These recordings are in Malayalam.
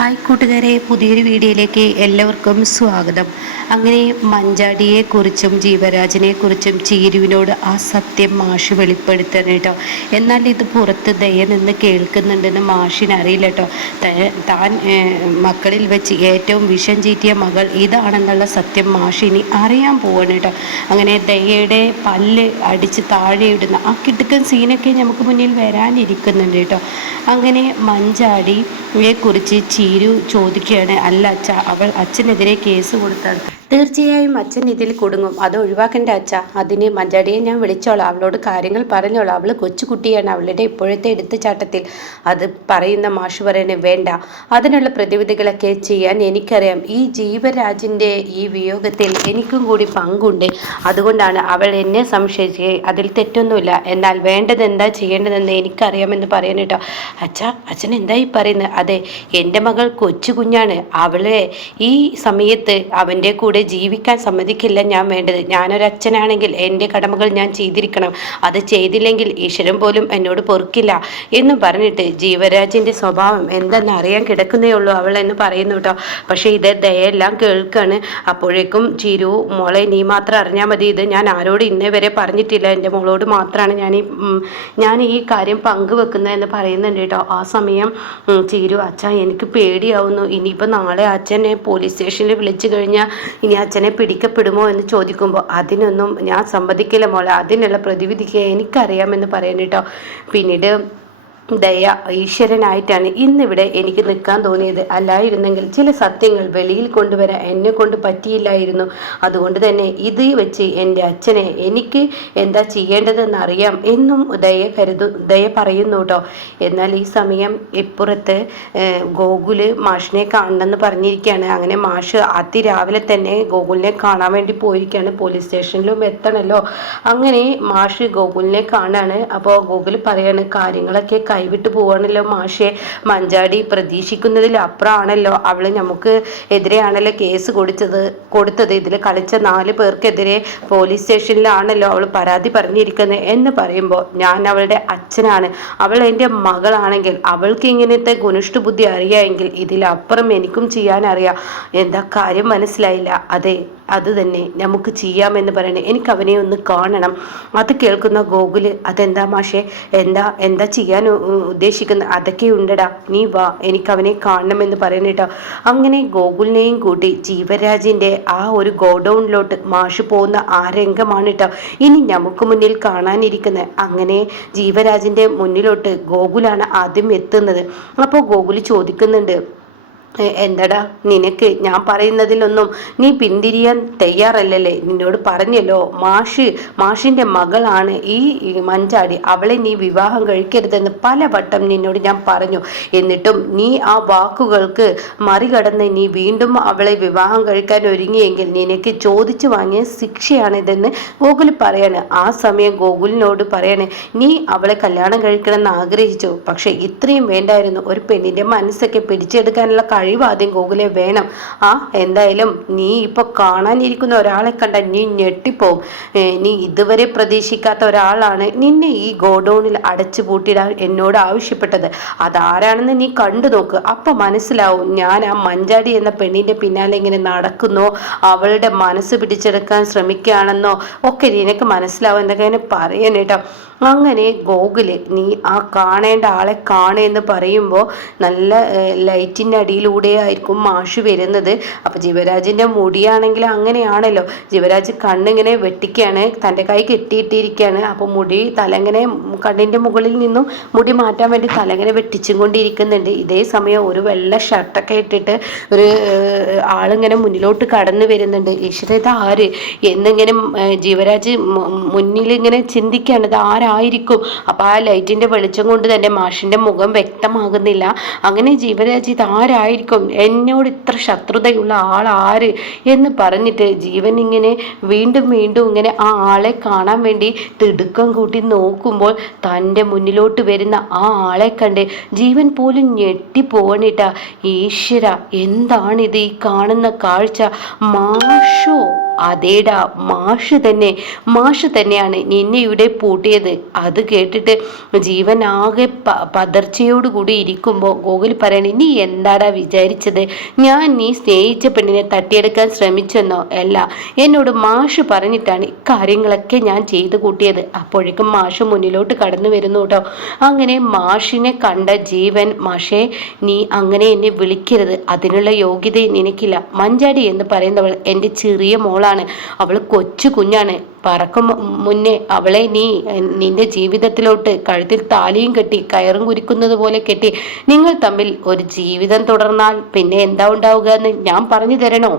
ഹായ് കൂട്ടുകാരെ പുതിയൊരു വീഡിയോയിലേക്ക് എല്ലാവർക്കും സ്വാഗതം. അങ്ങനെ മഞ്ചാടിയെക്കുറിച്ചും ജീവരാജിനെക്കുറിച്ചും ചീരുവിനോട് ആ സത്യം മാഷി വെളിപ്പെടുത്തണം കേട്ടോ. എന്നാൽ ഇത് പുറത്ത് ദയ നിന്ന് കേൾക്കുന്നുണ്ടെന്ന് മാഷിനറിയില്ല കേട്ടോ. താൻ മക്കളിൽ വെച്ച് ഏറ്റവും വിഷം ചീറ്റിയ മകൾ ഇതാണെന്നുള്ള സത്യം മാഷിനി അറിയാൻ പോവാണ് കേട്ടോ. അങ്ങനെ ദയയുടെ പല്ല് അടിച്ച് താഴെ ഇടുന്ന ആ കിടുക്കൻ സീനൊക്കെ നമുക്ക് മുന്നിൽ വരാനിരിക്കുന്നുണ്ട് കേട്ടോ. അങ്ങനെ മഞ്ചാടിയെ കുറിച്ച് ചീരു ചോദിക്കുകയാണ്. അല്ല അച്ഛ അവൾ അച്ഛനെതിരെ കേസ് കൊടുത്താണ് തീർച്ചയായും അച്ഛൻ ഇതിൽ കുടുങ്ങും. അത് ഒഴിവാക്കേണ്ട അച്ഛ. അതിന് മഞ്ചാടിയെ ഞാൻ വിളിച്ചോളാം. അവളോട് കാര്യങ്ങൾ പറഞ്ഞോളാം. അവൾ കൊച്ചുകുട്ടിയാണ് അവളുടെ ഇപ്പോഴത്തെ എടുത്തുചാട്ടത്തിൽ. അത് പറയുന്ന മാഷ് പറയണേ വേണ്ട. അതിനുള്ള പ്രതിവിധികളൊക്കെ ചെയ്യാൻ എനിക്കറിയാം. ഈ ജീവരാജിന്റെ ഈ വിയോഗത്തിൽ എനിക്കും കൂടി പങ്കുണ്ട്. അതുകൊണ്ടാണ് അവൾ എന്നെ സംശയിച്ച് അതിൽ തെറ്റൊന്നുമില്ല. എന്നാൽ വേണ്ടത് എന്താ ചെയ്യേണ്ടതെന്ന് എനിക്കറിയാമെന്ന് പറയാൻ കേട്ടോ. അച്ഛ അച്ഛൻ എന്തായി പറയുന്നത്? അതെ എന്റെ മകൾ കൊച്ചു കുഞ്ഞാണ് അവളെ ഈ സമയത്ത് അവന്റെ കൂടെ ജീവിക്കാൻ സമ്മതിക്കില്ല ഞാൻ വേണ്ടത്. ഞാനൊരച്ഛനാണെങ്കിൽ എന്റെ കടമകൾ ഞാൻ ചെയ്തിരിക്കണം. അത് ചെയ്തില്ലെങ്കിൽ ഈശ്വരൻ പോലും എന്നോട് പൊറുക്കില്ല എന്നും പറഞ്ഞിട്ട് ജീവരാജിന്റെ സ്വഭാവം എന്തെന്ന് അറിയാൻ കിടക്കുന്നേ ഉള്ളൂ അവൾ എന്ന് പറയുന്നു കേട്ടോ. പക്ഷേ ഇത് ദയെല്ലാം കേൾക്കാണ്. അപ്പോഴേക്കും ചിരു മോളെ നീ മാത്രം അറിഞ്ഞാൽ മതി. ഇത് ഞാൻ ആരോട് ഇന്നേ വരെ പറഞ്ഞിട്ടില്ല. എന്റെ മോളോട് മാത്രമാണ് ഞാൻ ഈ ഞാൻ ഈ കാര്യം പങ്കുവെക്കുന്നതെന്ന് പറയുന്നുണ്ട് കേട്ടോ. ആ സമയം ചിരു അച്ഛ എനിക്ക് പേടിയാവുന്നു. ഇനിയിപ്പോൾ നാളെ അച്ഛനെ പോലീസ് സ്റ്റേഷനിൽ വിളിച്ചു കഴിഞ്ഞാൽ ഇനി അച്ഛനെ പിടിക്കപ്പെടുമോ എന്ന് ചോദിക്കുമ്പോൾ അതിനൊന്നും ഞാൻ സമ്മതിക്കില്ല മോളെ അതിനുള്ള പ്രതിവിധിക്ക് എനിക്കറിയാമെന്ന് പറയാൻ പിന്നീട് ദയ ഈശ്വരനായിട്ടാണ് ഇന്നിവിടെ എനിക്ക് നിൽക്കാൻ തോന്നിയത്. അല്ലായിരുന്നെങ്കിൽ ചില സത്യങ്ങൾ വെളിയിൽ കൊണ്ടുവരാൻ എന്നെ കൊണ്ട് പറ്റിയില്ലായിരുന്നു. അതുകൊണ്ട് തന്നെ ഇത് വെച്ച് എന്റെ അച്ഛനെ എനിക്ക് എന്താ ചെയ്യേണ്ടതെന്ന് അറിയാം എന്നും ദയ കരുതു ദയ പറയുന്നു കേട്ടോ. എന്നാൽ ഈ സമയം ഇപ്പുറത്ത് ഗോകുൽ മാഷിനെ കാണണമെന്ന് പറഞ്ഞിരിക്കുകയാണ്. അങ്ങനെ മാഷ് അതിരാവിലെ തന്നെ ഗോകുലിനെ കാണാൻ വേണ്ടി പോയിരിക്കുകയാണ്. പോലീസ് സ്റ്റേഷനിലും എത്തണമല്ലോ അങ്ങനെ മാഷ് ഗോകുലിനെ കാണാണ്. അപ്പോൾ ഗോകുൽ പറയാണ് കാര്യങ്ങളൊക്കെ കൈവിട്ട് പോവാണല്ലോ മാഷെ. മഞ്ചാടി പ്രതീക്ഷിക്കുന്നതിൽ അപ്പുറമാണല്ലോ അവൾ നമുക്ക് എതിരെയാണല്ലോ കേസ് കൊടുത്തത് കൊടുത്തത്. ഇതിൽ കളിച്ച നാല് പേർക്കെതിരെ പോലീസ് സ്റ്റേഷനിലാണല്ലോ അവൾ പരാതി പറഞ്ഞിരിക്കുന്നത് എന്ന് പറയുമ്പോൾ ഞാൻ അവളുടെ അച്ഛനാണ്. അവൾ എന്റെ മകളാണെങ്കിൽ അവൾക്ക് ഇങ്ങനത്തെ ഗുണിഷ്ട ബുദ്ധി അറിയാമെങ്കിൽ ഇതിലപ്പുറം എനിക്കും ചെയ്യാനറിയാം. എന്താ കാര്യം മനസ്സിലായില്ല. അതെ അത് തന്നെ നമുക്ക് ചെയ്യാമെന്ന് പറയണേ. എനിക്ക് അവനെ ഒന്ന് കാണണം. അത് കേൾക്കുന്ന ഗോകുൽ അതെന്താ മാഷേ? എന്താ എന്താ ചെയ്യാൻ ഉദ്ദേശിക്കുന്ന? അതൊക്കെ ഉണ്ടടാ നീ വാ. എനിക്ക് അവനെ കാണണമെന്ന് പറയണേട്ടോ അങ്ങനെ ഗോകുലിനെയും കൂട്ടി ജീവരാജിന്റെ ആ ഒരു ഗോഡൗണിലോട്ട് മാഷ് പോകുന്ന ആ രംഗമാണ് കേട്ടോ ഇനി നമുക്ക് മുന്നിൽ കാണാനിരിക്കുന്നത് അങ്ങനെ ജീവരാജിന്റെ മുന്നിലോട്ട് ഗോകുലാണ് ആദ്യം എത്തുന്നത്. അപ്പോൾ ഗോകുൽ ചോദിക്കുന്നുണ്ട് എന്തടാ? നിനക്ക് ഞാൻ പറയുന്നതിലൊന്നും നീ പിന്തിരിയാൻ തയ്യാറല്ലല്ലേ? നിന്നോട് പറഞ്ഞല്ലോ മാഷ് മാഷിന്റെ മകളാണ് ഈ മഞ്ചാടി. അവളെ നീ വിവാഹം കഴിക്കരുതെന്ന് പല വട്ടം നിന്നോട് ഞാൻ പറഞ്ഞു. എന്നിട്ടും നീ ആ വാക്കുകൾക്ക് മറികടന്ന് നീ വീണ്ടും അവളെ വിവാഹം കഴിക്കാൻ ഒരുങ്ങിയെങ്കിൽ നിനക്ക് ചോദിച്ചു വാങ്ങിയ ശിക്ഷയാണിതെന്ന് ഗോകുൽ പറയാണ്. ആ സമയം ഗോകുലിനോട് പറയാണ് നീ അവളെ കല്യാണം കഴിക്കണമെന്ന് ആഗ്രഹിച്ചു. പക്ഷെ ഇത്രയും വേണ്ടായിരുന്നു. ഒരു പെണ്ണിന്റെ മനസ്സൊക്കെ പിടിച്ചെടുക്കാനുള്ള കഴിവ് ആദ്യം ഗൂഗിളെ വേണം. ആ എന്തായാലും നീ ഇപ്പോൾ കാണാനിരിക്കുന്ന ഒരാളെ കണ്ട നീ ഞെട്ടിപ്പോവും. നീ ഇതുവരെ പ്രതീക്ഷിക്കാത്ത ഒരാളാണ് നിന്നെ ഈ ഗോഡൌണിൽ അടച്ചു പൂട്ടിടാൻ എന്നോട് ആവശ്യപ്പെട്ടത്. അതാരാണെന്ന് നീ കണ്ടു നോക്ക്. അപ്പൊ മനസ്സിലാവും ഞാൻ ആ മഞ്ചാടി എന്ന പെണ്ണിന്റെ പിന്നാലെ ഇങ്ങനെ നടക്കുന്നോ അവളുടെ മനസ്സ് പിടിച്ചെടുക്കാൻ ശ്രമിക്കുകയാണെന്നോ ഒക്കെ നിനക്ക് മനസ്സിലാവും. എന്നൊക്കെ എന്തൊക്കെ പറയാനേട്ടോ അങ്ങനെ ഗോകുൽ നീ ആ കാണേണ്ട ആളെ കാണുമെന്ന് പറയുമ്പോൾ നല്ല ലൈറ്റിന്റെ അടിയിലൂടെ ആയിരിക്കും മാഷ് വരുന്നത്. അപ്പോൾ ജീവരാജിന്റെ മുടിയാണെങ്കിൽ അങ്ങനെയാണല്ലോ. ജീവരാജ് കണ്ണിങ്ങനെ വെട്ടിക്കുകയാണ് തന്റെ കൈ കെട്ടിയിട്ടിരിക്കുകയാണ് അപ്പോൾ മുടി തലങ്ങനെ കണ്ണിന്റെ മുകളിൽ നിന്നും മുടി മാറ്റാൻ വേണ്ടി തലങ്ങനെ വെട്ടിച്ചും കൊണ്ടിരിക്കുന്നുണ്ട് ഇതേ സമയം ഒരു വെള്ള ഷർട്ടൊക്കെ ഇട്ടിട്ട് ഒരു ആളിങ്ങനെ മുന്നിലോട്ട് കടന്നു വരുന്നുണ്ട്. ഈശ്വര ഇത് ആര് എന്നിങ്ങനെ ജീവരാജ് മുന്നിൽ ഇങ്ങനെ ചിന്തിക്കുകയാണ് ഇത് ആരാ? ആയിരിക്കും. അപ്പോൾ ആ ലൈറ്റിന്റെ വെളിച്ചം കൊണ്ട് തന്നെ മാഷിന്റെ മുഖം വ്യക്തമാകുന്നില്ല. അങ്ങനെ ജീവരാജ് ആരായിരിക്കും? എന്നോട് ഇത്ര ശത്രുതയുള്ള ആൾ ആര്? എന്ന് പറഞ്ഞിട്ട് ജീവൻ ഇങ്ങനെ വീണ്ടും വീണ്ടും ഇങ്ങനെ ആ ആളെ കാണാൻ വേണ്ടി തിടുക്കം കൂട്ടി നോക്കുമ്പോൾ തന്റെ മുന്നിലോട്ട് വരുന്ന ആ ആളെ കണ്ട് ജീവൻ പോലും ഞെട്ടിപ്പോണിട്ട ഈശ്വര എന്താണിത് ഈ കാണുന്ന കാഴ്ച? മാഷോ? അതേടാ മാഷ് തന്നെ മാഷ് തന്നെയാണ് നിന്നെ ഇവിടെ പൂട്ടിയത്. അത് കേട്ടിട്ട് ജീവൻ ആകെ പ പതർച്ചയോടുകൂടി ഇരിക്കുമ്പോൾ ഗോകുൽ പറയണേ നീ എന്താടാ വിചാരിച്ചത്? ഞാൻ നീ സ്നേഹിച്ച പെണ്ണിനെ തട്ടിയെടുക്കാൻ ശ്രമിച്ചെന്നോ? അല്ല എന്നോട് മാഷ് പറഞ്ഞിട്ടാണ് ഇക്കാര്യങ്ങളൊക്കെ ഞാൻ ചെയ്തു കൂട്ടിയത്. അപ്പോഴേക്കും മാഷ് മുന്നിലോട്ട് കടന്നു വരുന്നു കേട്ടോ അങ്ങനെ മാഷിനെ കണ്ട ജീവൻ മാഷേ നീ അങ്ങനെ എന്നെ വിളിക്കരുത്. അതിനുള്ള യോഗ്യത നിനക്കില്ല. മഞ്ചാടി എന്ന് പറയുന്നവൾ എന്റെ ചെറിയ മോളാണ് അവൾ കൊച്ചു കുഞ്ഞാണ്. പറക്കും മുന്നേ അവളെ നീ നിന്റെ ജീവിതത്തിലോട്ട് കഴുത്തിൽ താലിയും കെട്ടി കയറും കുരിക്കുന്നത് പോലെ കെട്ടി. നിങ്ങൾ തമ്മിൽ ഒരു ജീവിതം തുടർന്നാൽ പിന്നെ എന്താ ഉണ്ടാവുക എന്ന് ഞാൻ പറഞ്ഞു തരണോ?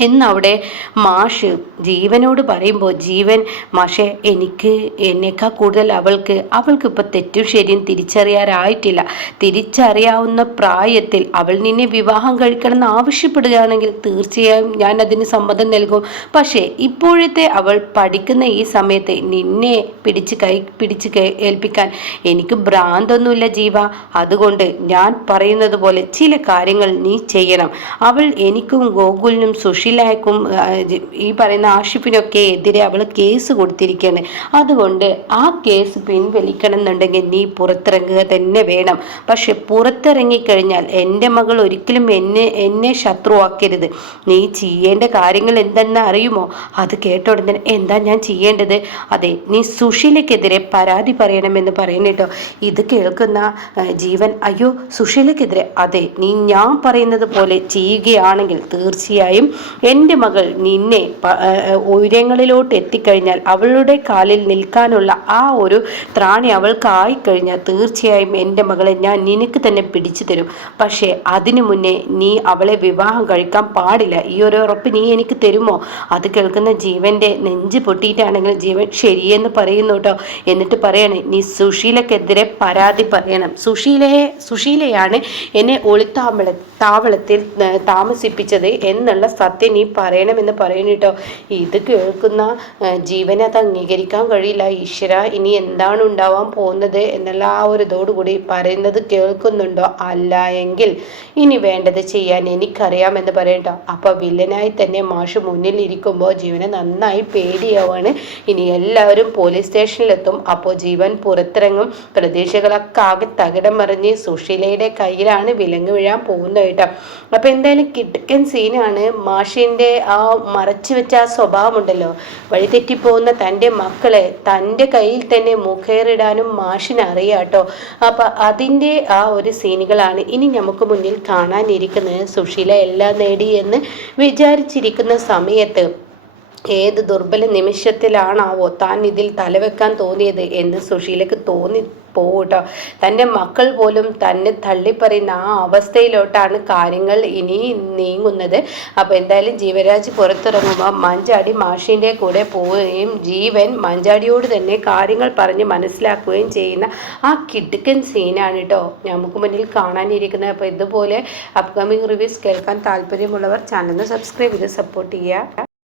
എന്നവിടെ മാഷ് ജീവനോട് പറയുമ്പോൾ ജീവൻ മാഷെ എനിക്ക് എന്നേക്കാൾ കൂടുതൽ അവൾക്ക് അവൾക്ക് ഇപ്പോൾ തെറ്റും ശരിയും തിരിച്ചറിയാറായിട്ടില്ല. തിരിച്ചറിയാവുന്ന പ്രായത്തിൽ അവൾ നിന്നെ വിവാഹം കഴിക്കണമെന്ന് ആവശ്യപ്പെടുകയാണെങ്കിൽ തീർച്ചയായും ഞാൻ അതിന് സമ്മതം നൽകും. പക്ഷേ ഇപ്പോഴത്തെ അവൾ പഠിക്കുന്ന ഈ സമയത്ത് നിന്നെ പിടിച്ച് കൈ പിടിച്ച് ഏൽപ്പിക്കാൻ എനിക്ക് ഭ്രാന്തൊന്നുമില്ല ജീവ. അതുകൊണ്ട് ഞാൻ പറയുന്നത് പോലെ ചില കാര്യങ്ങൾ നീ ചെയ്യണം. അവൾ എനിക്കും ഗോകുലിനും സുഷിലായക്കും ഈ പറയുന്ന ആഷിഫിനൊക്കെ എതിരെ അവൾ കേസ് കൊടുത്തിരിക്കുകയാണ്. അതുകൊണ്ട് ആ കേസ് പിൻവലിക്കണം എന്നുണ്ടെങ്കിൽ നീ പുറത്തിറങ്ങുക തന്നെ വേണം. പക്ഷെ പുറത്തിറങ്ങിക്കഴിഞ്ഞാൽ എന്റെ മകൾ ഒരിക്കലും എന്നെ എന്നെ ശത്രുവാക്കരുത്. നീ ചെയ്യേണ്ട കാര്യങ്ങൾ എന്തെന്ന് അറിയുമോ? അത് കേട്ട ഉടനെ എന്താ ഞാൻ ചെയ്യേണ്ടത്? അതെ നീ സുശീലക്കെതിരെ പരാതി പറയണമെന്ന് പറയുന്നിട്ടോ ഇത് കേൾക്കുന്ന ജീവൻ അയ്യോ സുശീലക്കെതിരെ അതെ നീ ഞാൻ പറയുന്നത് പോലെ ചെയ്യുകയാണെങ്കിൽ തീർച്ചയായും എന്റെ മകൾ നിന്നെ ഉയരങ്ങളിലോട്ട് എത്തിക്കഴിഞ്ഞാൽ അവളുടെ കാലിൽ നിൽക്കാനുള്ള ആ ഒരു ത്രാണി അവൾക്കായി ആയിക്കഴിഞ്ഞാൽ തീർച്ചയായും എന്റെ മകളെ ഞാൻ നിനക്ക് തന്നെ പിടിച്ചു തരും. പക്ഷേ അതിനു മുന്നേ നീ അവളെ വിവാഹം കഴിക്കാൻ പാടില്ല. ഈ ഒരു ഉറപ്പ് നീ എനിക്ക് തരുമോ? അത് കേൾക്കുന്ന ജീവന്റെ നെഞ്ച് പൊട്ടിയിട്ടാണെങ്കിൽ ജീവൻ ശരിയെന്ന് പറയുന്നു കേട്ടോ. എന്നിട്ട് പറയണേ നീ സുശീലക്കെതിരെ പരാതി പറയണം. സുശീലയെ സുശീലയാണ് എന്നെ ഒളിത്താമ്പള താവളത്തിൽ താമസിപ്പിച്ചത് എന്നുള്ള സത്യം നീ പറയണമെന്ന് പറയുന്നു കേട്ടോ. ഇത് കേൾക്കുന്ന ജീവനെ അത് അംഗീകരിക്കാൻ കഴിയില്ല. ഈശ്വര ഇനി എന്താണ് ഉണ്ടാവാൻ പോകുന്നത് എന്നുള്ള ആ ഒരു ഇതോടുകൂടി പറയുന്നത് കേൾക്കുന്നുണ്ടോ? അല്ല എങ്കിൽ ഇനി വേണ്ടത് ചെയ്യാൻ എനിക്കറിയാമെന്ന് പറയട്ടോ അപ്പോൾ വില്ലനായി തന്നെ മാഷ് മുന്നിൽ ഇരിക്കുമ്പോൾ ജീവനെ നന്നായി പേടിയാവാണ്. ഇനി എല്ലാവരും പോലീസ് സ്റ്റേഷനിലെത്തും അപ്പോൾ ജീവൻ പുറത്തിറങ്ങും. പ്രതീക്ഷകളൊക്കെ ആകെ തകിടം മറിഞ്ഞ് സുഷീലയുടെ കയ്യിലാണ് വിലങ്ങ് വീഴാൻ പോകുന്നത് കേട്ടോ. അപ്പോൾ എന്തായാലും കിടക്കൻ സീനാണ് മാഷിന്റെ ആ മറച്ചു വെച്ച ആ സ്വഭാവമുണ്ടല്ലോ. വഴിതെറ്റിപ്പോകുന്ന തന്റെ മക്കളെ തന്റെ കയ്യിൽ തന്നെ മുഖേറിടാനും മാഷിന് അറിയാട്ടോ അപ്പം അതിന്റെ ആ ഒരു സീനുകളാണ് ഇനി നമുക്ക് മുന്നിൽ കാണാനിരിക്കുന്നത്. സുശീല എല്ലാം നേടി എന്ന് വിചാരിച്ചിരിക്കുന്ന സമയത്ത് ഏത് ദുർബല നിമിഷത്തിലാണാവോ താൻ ഇതിൽ തലവെക്കാൻ തോന്നിയത് എന്ന് സുശീലക്ക് തോന്നി പോകട്ടോ തന്റെ മക്കൾ പോലും തന്നെ തള്ളിപ്പറയുന്ന ആ അവസ്ഥയിലോട്ടാണ് കാര്യങ്ങൾ ഇനി നീങ്ങുന്നത്. അപ്പോൾ എന്തായാലും ജീവരാജ് പുറത്തിറങ്ങുമ്പോൾ മഞ്ചാടി മാഷിന്റെ കൂടെ പോവുകയും ജീവൻ മഞ്ചാടിയോട് തന്നെ കാര്യങ്ങൾ പറഞ്ഞ് മനസ്സിലാക്കുകയും ചെയ്യുന്ന ആ കിടുക്കൻ സീനാണ് കേട്ടോ നമുക്ക് മുന്നിൽ കാണാനിരിക്കുന്നത്. അപ്പോൾ ഇതുപോലെ അപ്കമിങ് റിവ്യൂസ് കേൾക്കാൻ താല്പര്യമുള്ളവർ ചാനൽ സബ്സ്ക്രൈബ് ചെയ്ത് സപ്പോർട്ട് ചെയ്യുക.